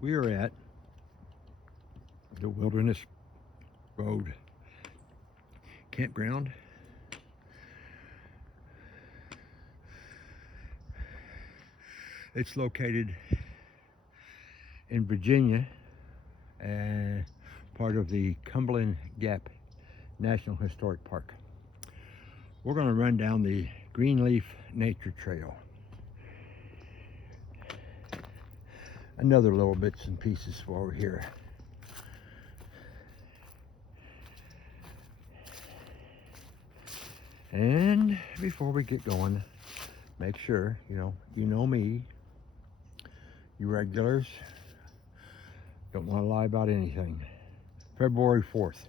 We are at the Wilderness Road campground. It's located in Virginia and part of the Cumberland Gap National Historic Park. We're going to run down the Greenleaf Nature Trail. Another little bits and pieces while we're here. And before we get going, make sure, you know me, you regulars, don't want to lie about anything. February 4th,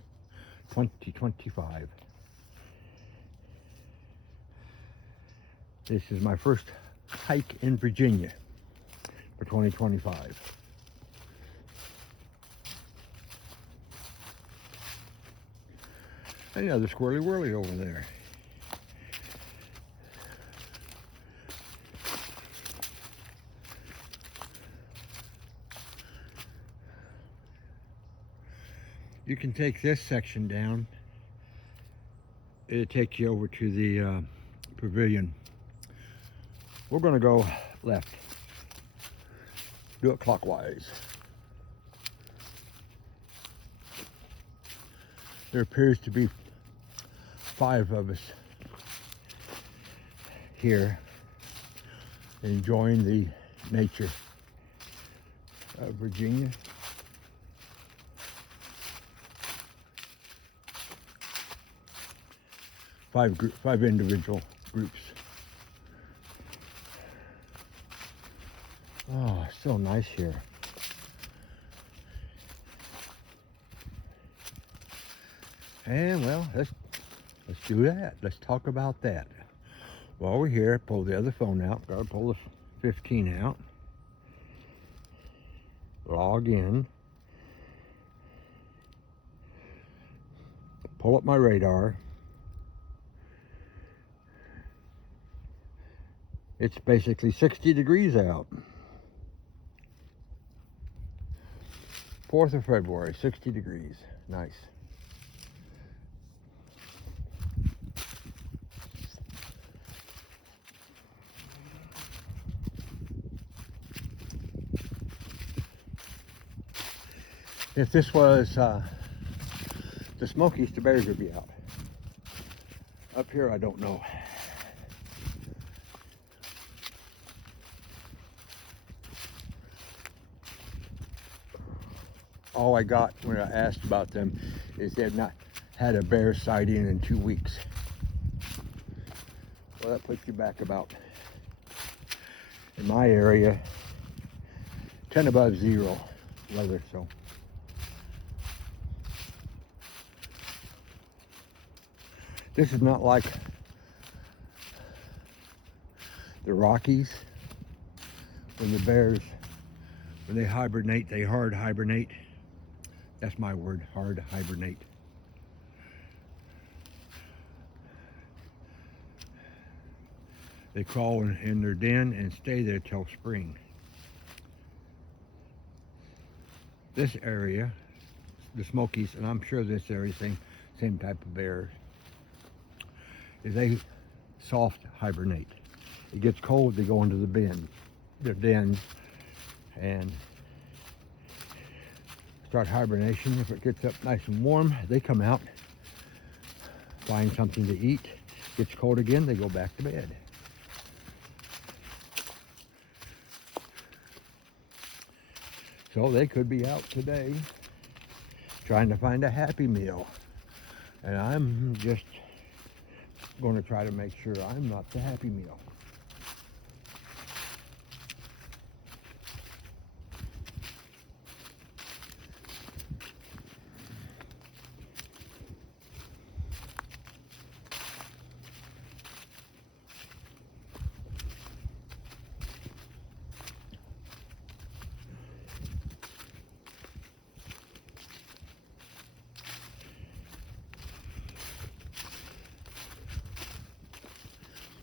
2025. This is my first hike in Virginia for 2025. Another squirrely whirly over there. You can take this section down. It'll take you over to the pavilion. We're going to go left. Do it clockwise. There appears to be 5 of us here enjoying the nature of Virginia. Five individual groups. Oh, so nice here. And well, let's do that. Let's talk about that. While we're here, pull the other phone out. Gotta pull the 15 out. Log in. Pull up my radar. It's basically 60 degrees out. 4th of February, 60 degrees. Nice. If this was the Smokies, the bears would be out. Up here, I don't know. All I got when I asked about them is they had not had a bear sighting in 2 weeks. Well, that puts you back about, in my area, 10 above 0 weather, so. This is not like the Rockies, when the bears, when they hibernate, they hard hibernate. That's my word, hard hibernate. They crawl in their den and stay there till spring. This area, the Smokies, and I'm sure this area, same type of bears, is they soft hibernate. It gets cold, they go into their den, and start hibernation. If it gets up nice and warm, they come out, find something to eat. Gets cold again, they go back to bed. So they could be out today trying to find a Happy Meal. And I'm just going to try to make sure I'm not the Happy Meal.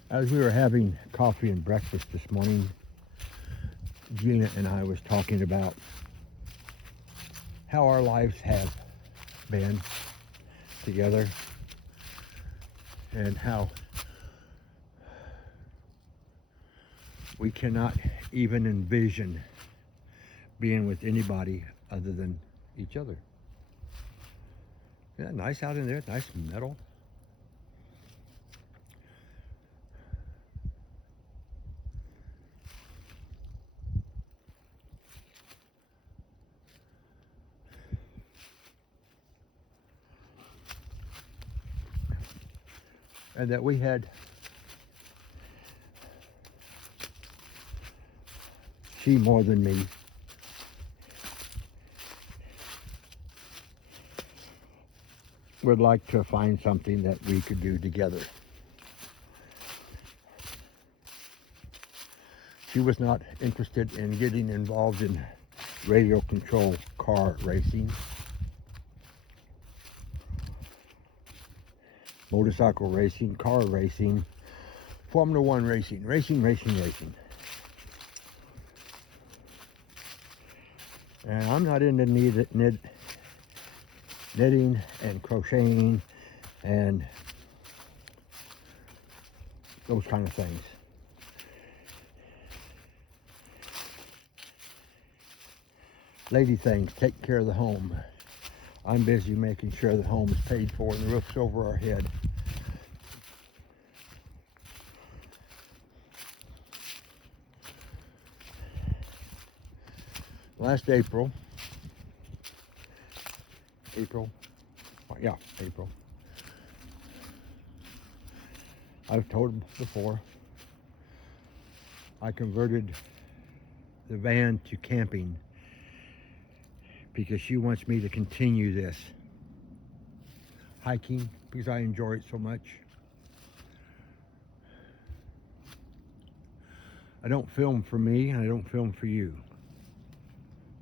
As we were having coffee and breakfast this morning, Gina and I was talking about how our lives have been together and how we cannot even envision being with anybody other than each other. Yeah, nice out in there, nice metal. And that we had she more than me would like to find something that we could do together. She was not interested in getting involved in radio control car racing, motorcycle racing, car racing, Formula One racing. And I'm not into knitting and crocheting and those kind of things. Lady things, take care of the home. I'm busy making sure the home is paid for and the roof's over our head. Last April, I've told before, I converted the van to camping because she wants me to continue this hiking because I enjoy it so much. I don't film for me and I don't film for you.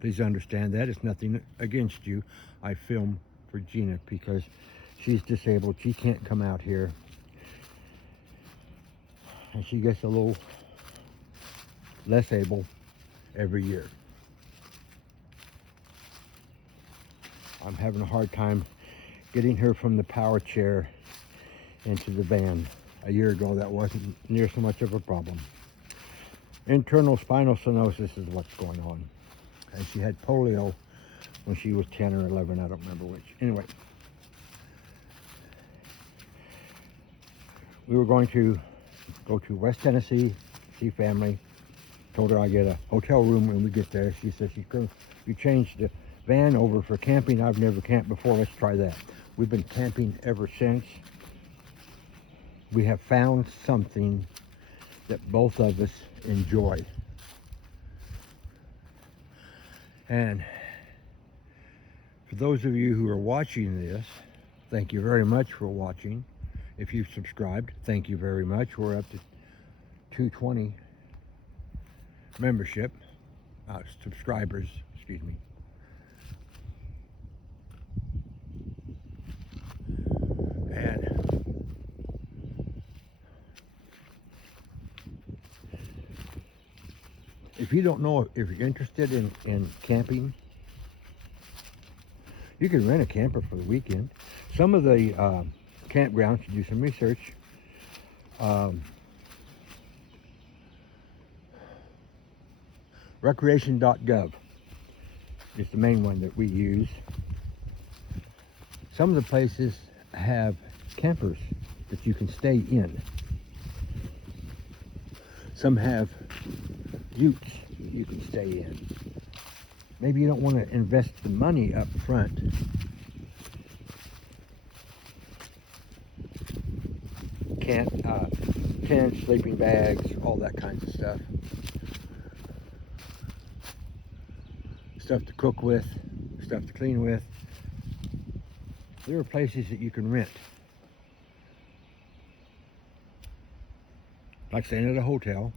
Please understand that. It's nothing against you. I film for Gina because she's disabled. She can't come out here. And she gets a little less able every year. I'm having a hard time getting her from the power chair into the van. A year ago, that wasn't near so much of a problem. Internal spinal stenosis is what's going on. And she had polio when she was 10 or 11, I don't remember which. Anyway, we were going to go to West Tennessee, see family. Told her I'd get a hotel room when we get there. She said, you changed the van over for camping. I've never camped before. Let's try that. We've been camping ever since. We have found something that both of us enjoy. And for those of you who are watching this, thank you very much for watching. If you've subscribed, thank you very much. We're up to 220 subscribers, excuse me. And if you don't know if you're interested in camping, you can rent a camper for the weekend. Some of the campgrounds, to do some research, recreation.gov is the main one that we use. Some of the places have campers that you can stay in. Some have utes you can stay in. Maybe you don't want to invest the money up front. Tents, sleeping bags, all that kinds of stuff. Stuff to cook with, stuff to clean with. There are places that you can rent. Like staying at a hotel.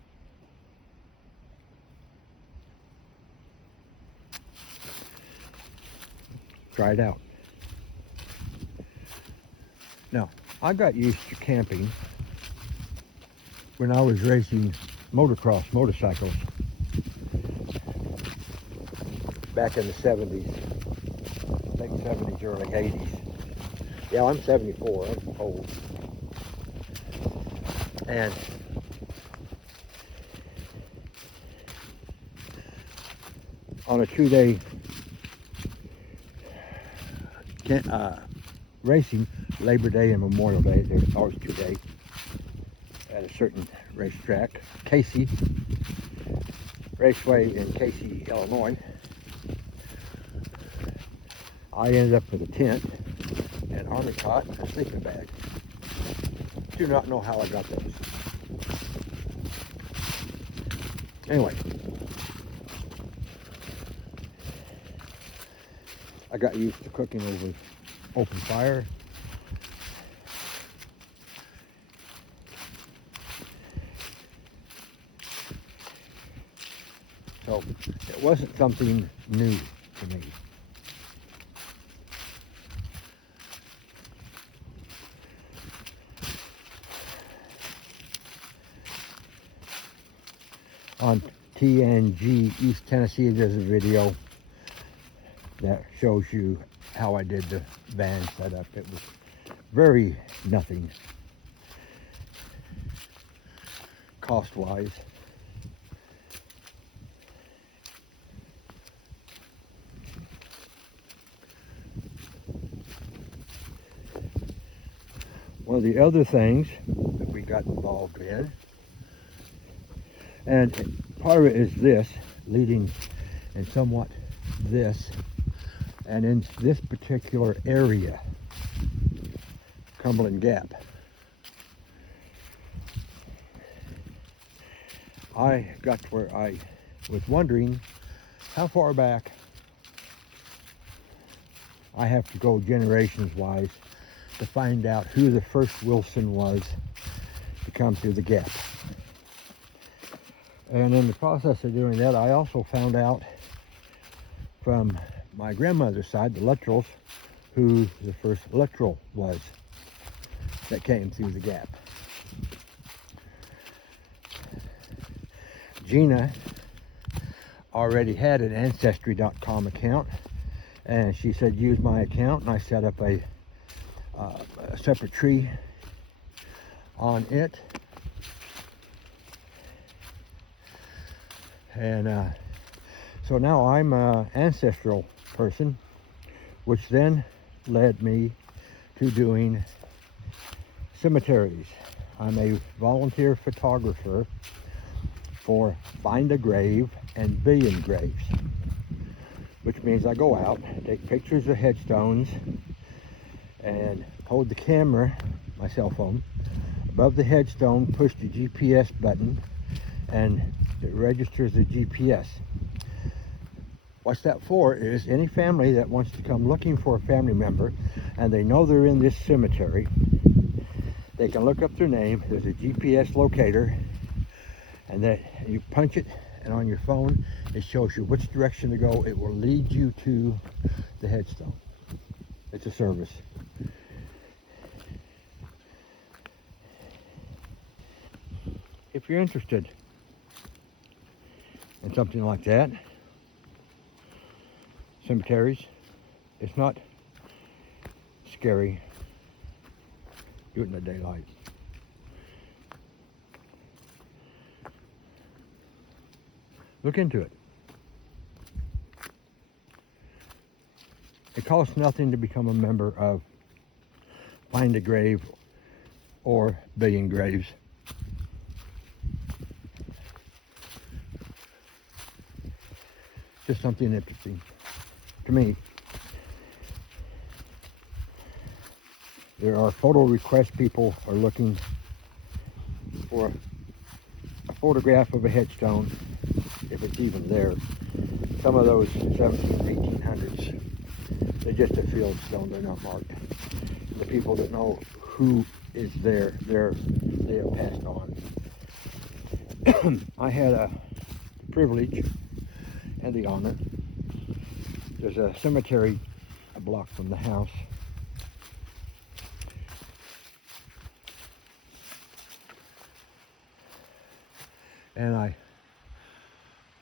Try it out. Now, I got used to camping when I was racing motocross motorcycles back in the 70s, late 70s, early 80s. Yeah, I'm 74, I'm old. And on a 2-day racing, Labor Day and Memorial Day, there's always 2 days at a certain racetrack, Casey Raceway in Casey, Illinois. I ended up with a tent, an army cot, and a sleeping bag. Do not know how I got those. Anyway, I got used to cooking over open fire. So it wasn't something new to me. On TNG East Tennessee, there's a video that shows you how I did the van setup. It was very nothing cost-wise. One of the other things that we got involved in, and part of it is this, leading and somewhat this, and in this particular area, Cumberland Gap, I got to where I was wondering how far back I have to go generations-wise to find out who the first Wilson was to come through the gap. And in the process of doing that, I also found out from my grandmother's side, the Luttrells, who the first Luttrell was that came through the gap. Gina already had an Ancestry.com account, and she said use my account, and I set up a separate tree on it. And so now I'm an ancestral person, which then led me to doing cemeteries. I'm a volunteer photographer for Find a Grave and Billion Graves, which means I go out, take pictures of headstones, and hold the camera, my cell phone, above the headstone, push the GPS button, and it registers the GPS. What's that for is any family that wants to come looking for a family member and they know they're in this cemetery, they can look up their name. There's a GPS locator, and that you punch it, and on your phone it shows you which direction to go. It will lead you to the headstone. It's a service. If you're interested in something like that, cemeteries, it's not scary. Do it in the daylight. Look into it. It costs nothing to become a member of Find a Grave or Billion Graves. Just something interesting to me. There are photo requests. People are looking for a photograph of a headstone, if it's even there. Some of those 1700s, 1800s, they're just a field stone, they're not marked. The people that know who is there, they have passed on. I had a privilege and the honor. There's a cemetery a block from the house. And I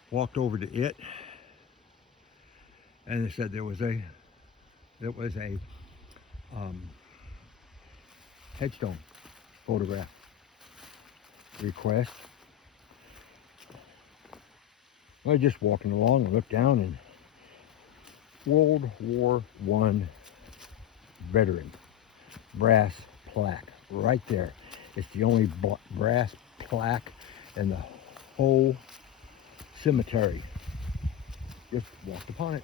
walked over to it, and they said there was a headstone photograph request. I was just walking along and looked down, and World War I veteran, brass plaque right there. It's the only brass plaque in the whole cemetery. Just walked upon it.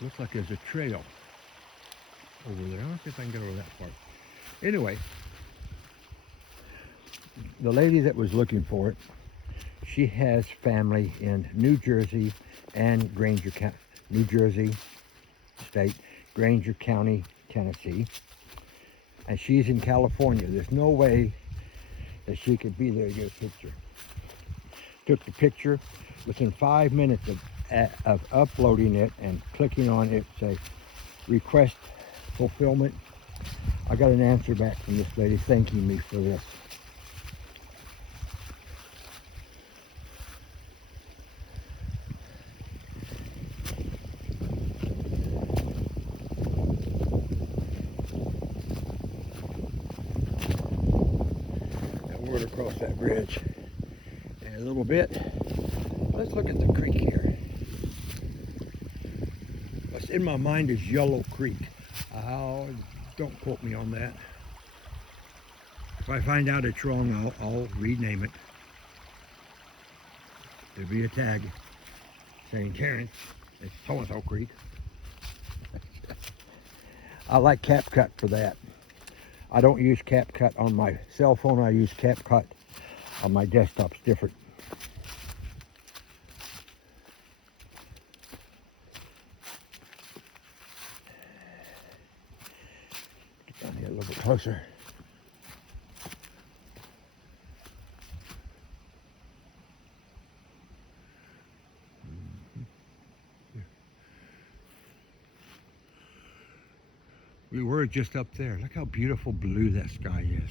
Looks like there's a trail over there. I don't see if I can get over that part. Anyway, the lady that was looking for it, she has family in New Jersey and Granger County, New Jersey State, Granger County, Tennessee. And she's in California. There's no way that she could be there to get a picture. Took the picture. Within 5 minutes of uploading it and clicking on it, say request fulfillment, I got an answer back from this lady thanking me for this. Now we're going to cross that bridge in a little bit. Let's look at the creek here. What's in my mind is Yellow Creek. Don't quote me on that. If I find out it's wrong, I'll rename it. There'll be a tag saying, Terrence, it's so-and-so Creek. I like CapCut for that. I don't use CapCut on my cell phone. I use CapCut on my desktop. It's different. Get down here a little bit closer. We were just up there. Look how beautiful blue that sky is.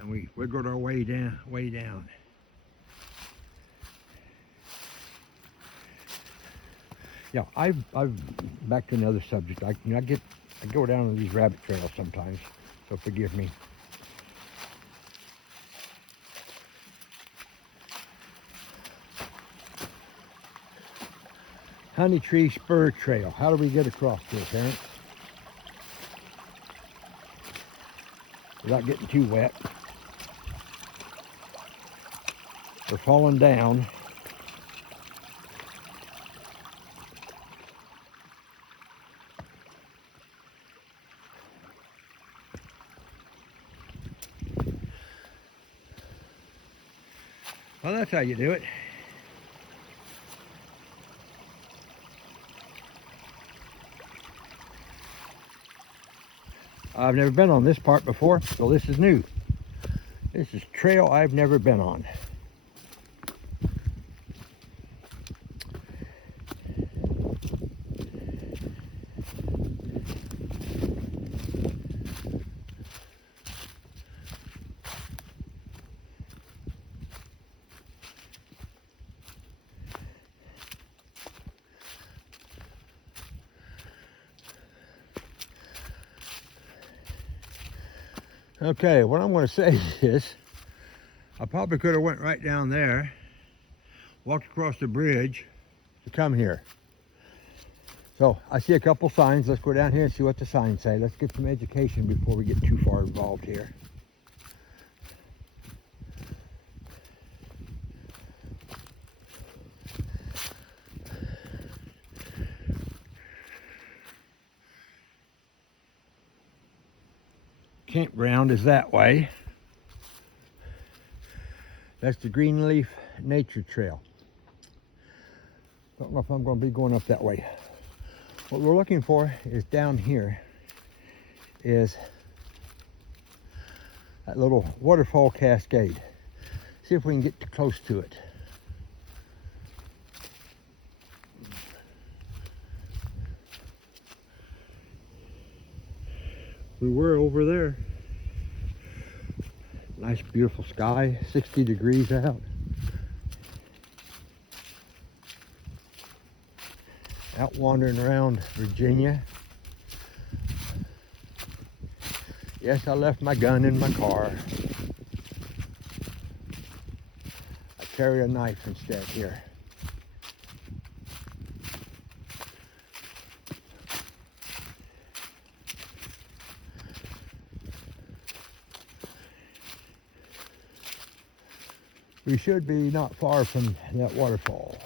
And we wiggled our way down, Yeah, I've back to another subject. I go down on these rabbit trails sometimes, so forgive me. Honey Tree Spur Trail. How do we get across here, Terrence? Without getting too wet. We're falling down. Well, that's how you do it. I've never been on this part before, so this is new. This is a trail I've never been on. Okay, what I'm going to say is, I probably could have went right down there, walked across the bridge to come here. So I see a couple signs. Let's go down here and see what the signs say. Let's get some education before we get too far involved here. Campground is that way. That's the Greenleaf Nature Trail. Don't know if I'm going to be going up that way. What we're looking for is down here is that little waterfall cascade. See if we can get close to it. We were over there. Nice beautiful sky, 60 degrees out. Out wandering around Virginia. Yes, I left my gun in my car. I carry a knife instead here. We should be not far from that waterfall,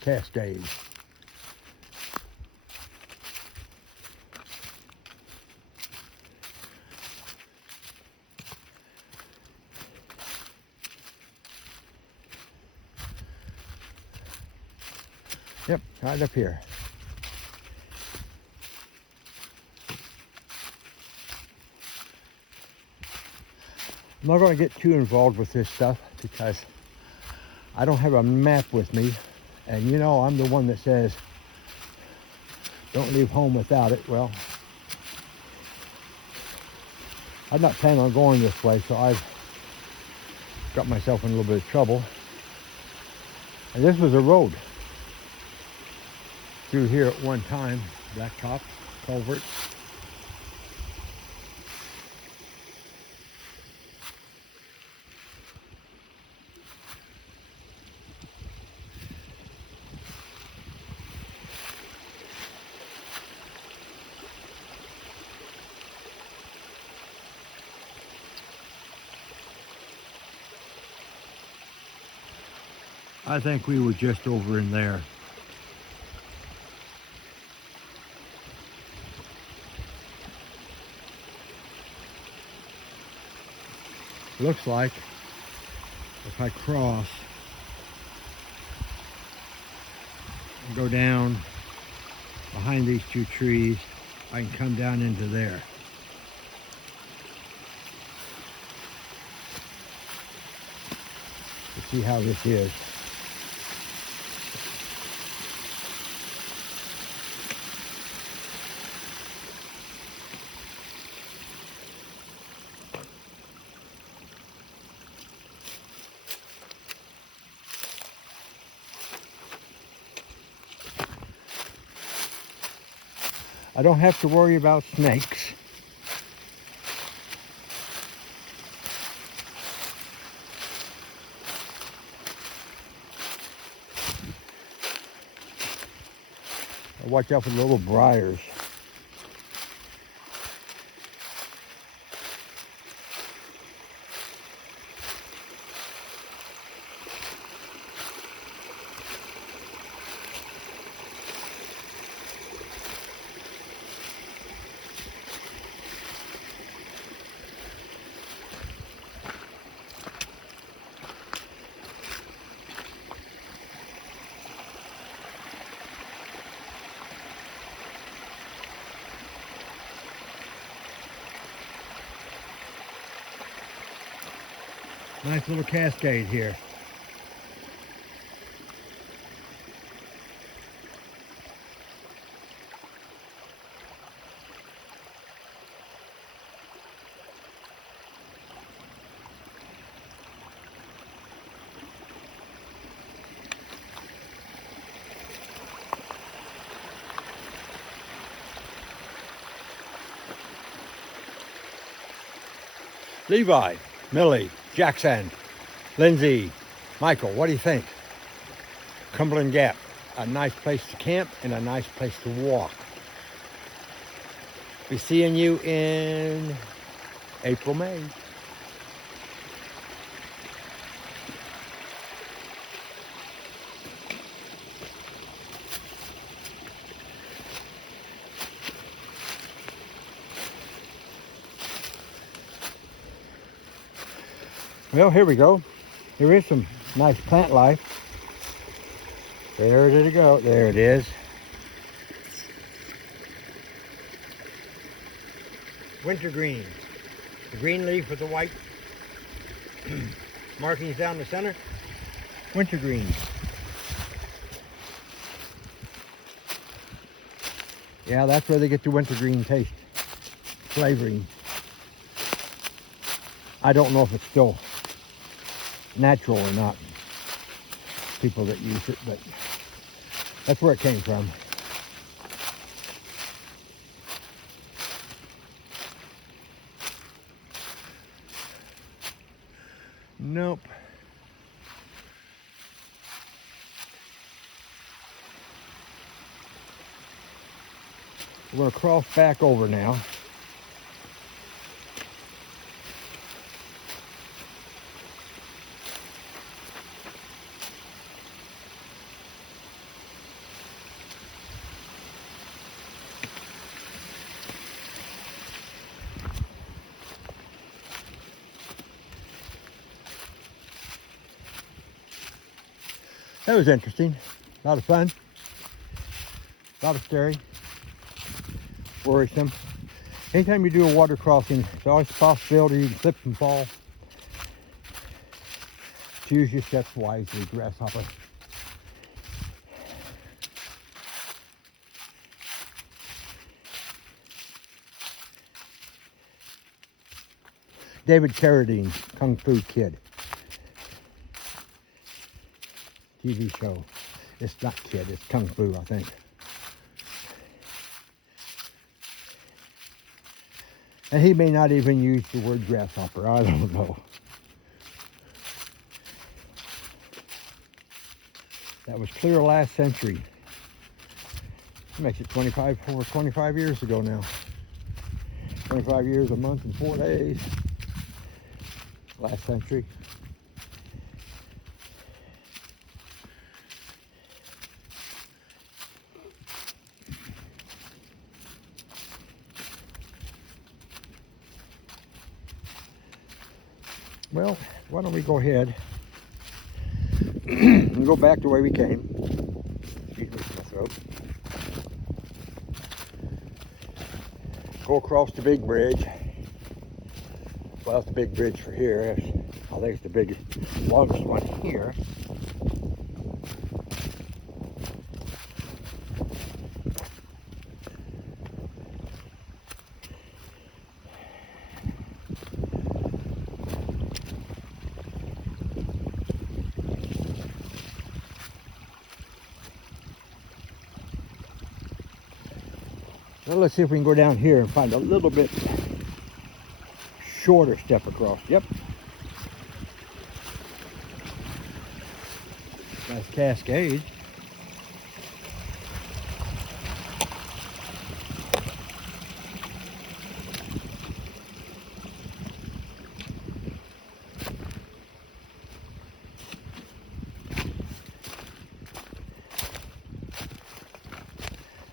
cascade. Yep, right up here. I'm not going to get too involved with this stuff because I don't have a map with me. And you know, I'm the one that says, don't leave home without it. Well, I'm not planning on going this way, so I've got myself in a little bit of trouble. And this was a road through here at one time, blacktop, culvert. I think we were just over in there. Looks like if I cross and go down behind these two trees, I can come down into there. Let's see how this is. I don't have to worry about snakes. Watch out for the little briars. Nice little cascade here. Levi, Millie, Jackson, Lindsay, Michael, what do you think? Cumberland Gap, a nice place to camp and a nice place to walk. Be seeing you in April, May. Well, here we go. Here is some nice plant life. There did it go. There it is. Wintergreen. The green leaf with the white markings down the center. Wintergreen. Yeah, that's where they get the wintergreen taste. flavoring. I don't know if it's still natural or not, people that use it, but that's where it came from. Nope. We're going to cross back over now. That was interesting. A lot of fun. A lot of scary. Worrisome. Anytime you do a water crossing, there's always a possibility you can slip and fall. Choose your steps wisely, grasshopper. David Carradine, Kung Fu Kid. TV show. It's not Kid, it's Kung Fu, I think. And he may not even use the word grasshopper, I don't know. That was clear last century. That makes it over 25 years ago now. 25 years, a month, and 4 days. Last century. Well, why don't we go ahead and go back the way we came. Excuse me for my throat. Go across the big bridge. Well, that's the big bridge for here. I think it's the biggest, longest one here. Well, let's see if we can go down here and find a little bit shorter step across. Yep. Nice cascade.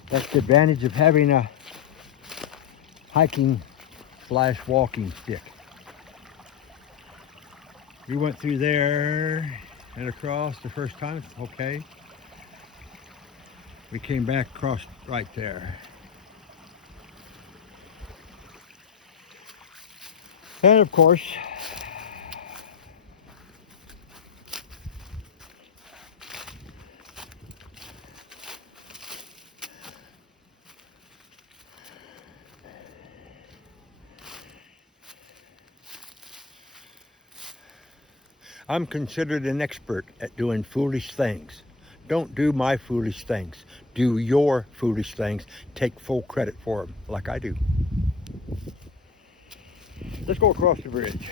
That's the advantage of having a hiking / walking stick. We went through there and across the first time, okay. We came back across right there. And of course, I'm considered an expert at doing foolish things. Don't do my foolish things. Do your foolish things. Take full credit for them, like I do. Let's go across the bridge.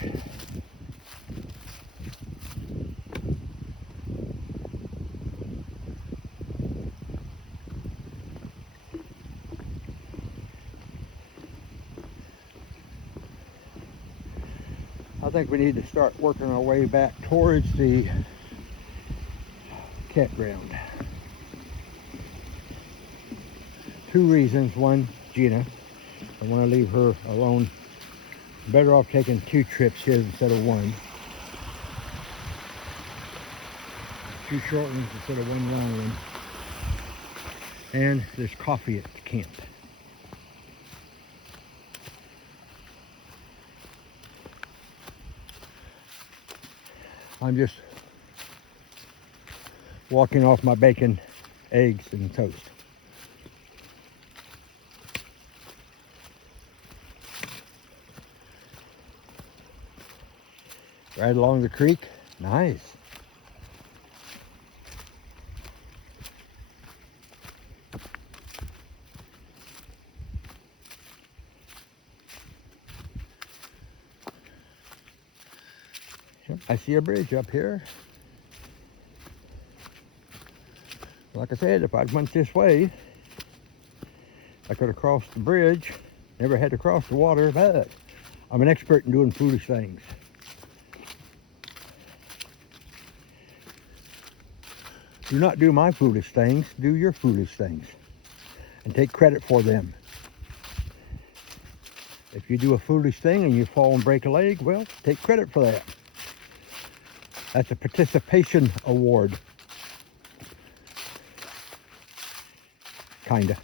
I think we need to start working our way back towards the campground. 2 reasons. One, Gina. I want to leave her alone. Better off taking 2 trips here instead of 1. 2 short ones instead of 1 long one. And there's coffee at the camp. I'm just walking off my bacon, eggs, and toast. Right along the creek. Nice. Yep, I see a bridge up here. Like I said, if I'd went this way, I could have crossed the bridge. Never had to cross the water, but I'm an expert in doing foolish things. Do not do my foolish things, do your foolish things. And take credit for them. If you do a foolish thing and you fall and break a leg, well, take credit for that. That's a participation award. Kinda.